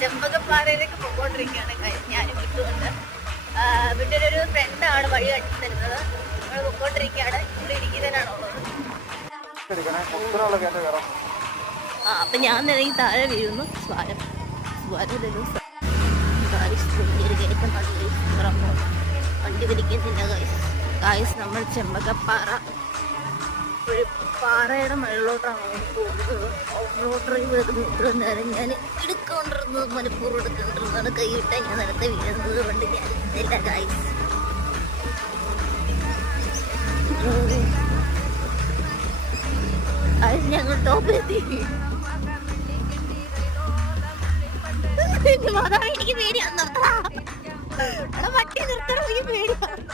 ചെമ്പകപ്പാറയിലേക്ക് പോയിക്കൊണ്ടിരിക്കുകയാണ്. ഞാനും വിട്ടുകൊണ്ട് വീട്ടിൻ്റെ ഒരു ഫ്രണ്ടാണ് വഴി കാട്ടി തരുന്നത്. നമ്മൾ പോയിക്കൊണ്ടിരിക്കുകയാണ്. ഇവിടെ ഇരിക്കുന്നതിനാണുള്ളത്. അപ്പൊ ഞാൻ നിറങ്ങി താഴെ വീഴുന്നു. വണ്ടി പിടിക്കുന്നില്ല ഗായ്സ്. നമ്മൾ ചെമ്പകപ്പാറ ഒരു പാറയുടെ മുകളിലോട്ടാണ് പോകുന്നത്. ഓഫ് റോഡ് ഡ്രൈവ് ചെയ്ത് ഇത്ര നേരം ഞാൻ എടുക്കൊണ്ടിരുന്നത് മനഃപൂർവ്വം എടുക്കൊണ്ടിരുന്നതാണ്. കൈയിട്ട ഞാൻ നേരത്തെ വീഴുന്നത് കൊണ്ട് ഞാൻ ഇല്ല ഗായ്സ്. ഞങ്ങൾ ടോപ്പിലെത്തി. എനിക്ക് പേടിയാണ്. വട്ടി നിർത്തണം. ഈ പേടിയാണ്.